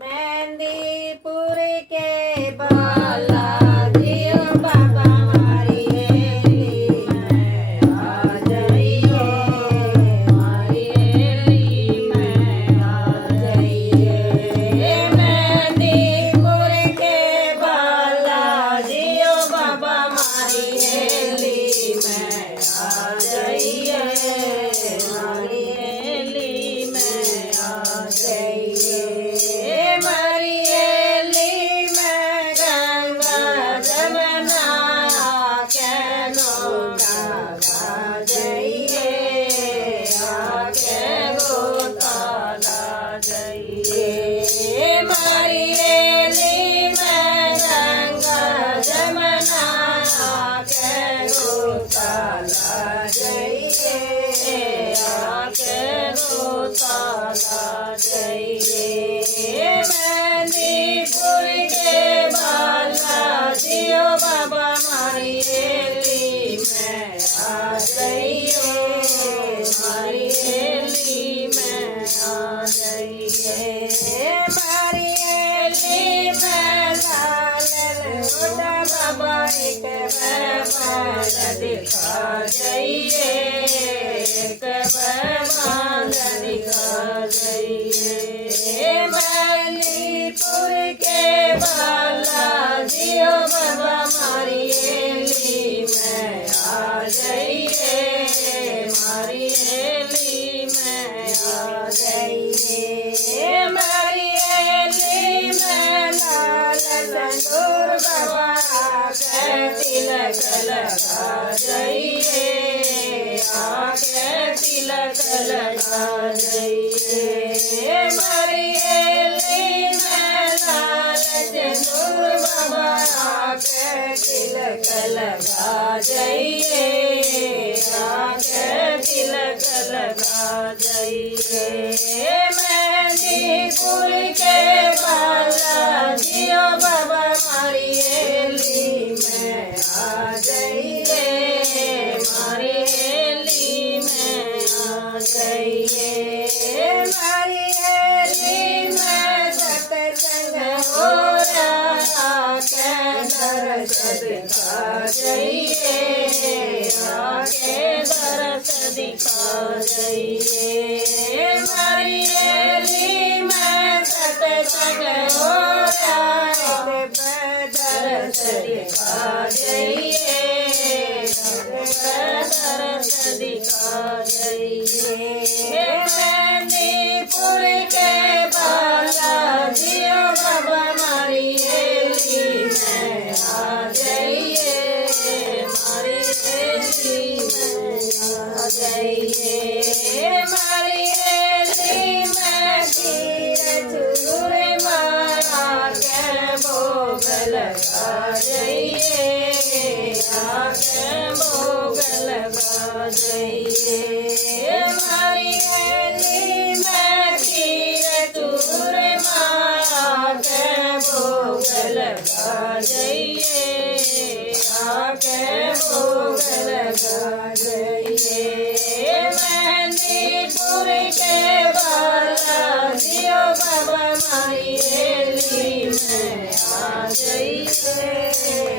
मेहंदीपुर के बालाजी ओ बाबा मारी हेली में आ जाइए, मारी हेली में आ जाइए। मेहंदीपुर के बालाजी ओ बाबा मारी हेली में आ जाइए, मारी हेली में आ जाइए। मेहंदीपुर के बालाजी ओ बाबा मारी हेली में आ जाइए, मारी हेली में आ जाइए। मारी हेली में लाल लोटा बाबा एक बाबा दिखा जाइए, एक बाबा दिखा जाइए। मेहंदीपुर के बालाजी ओ बाबा मारी हेली में आ जाइए, मारी हेली में आ जाइए। मारी हेली में लाल संदूर बाबा आके तिलक लगा जाइए, आके तिलक लगा जाइए। मारी हेली में लाल संदूर बाबा आके तिलक लगा जाइए, आके तिलक लगा जाइए। मेहंदीपुर के बालाजी ओ बाबा मारी हेली में आ जाइए, मारी हेली में आ जाइए। मारी हेली में सत्संग हो रहा के दरस दिखा जाइए, आके दरस दिखा जाइए। मारी हेली में सत्संग हो रहा के दरस दिखा जाइए, दरस दिखा जाइए। मेहंदीपुर के बालाजी ओ बाबा मारी हेली में आ जाइए, मारी हेली में आ जाइए। मारी हेली में खीर चूरे मारा के भोग लगा जाइए, आके भोग लगा जाइए। मारी हेली में खीर चूरे मारा के भोग लगा जाइए, आके भोग लगा जाइए। मेहंदीपुर के बालाजी ओ बाबा मारी हेली में आ जाइए।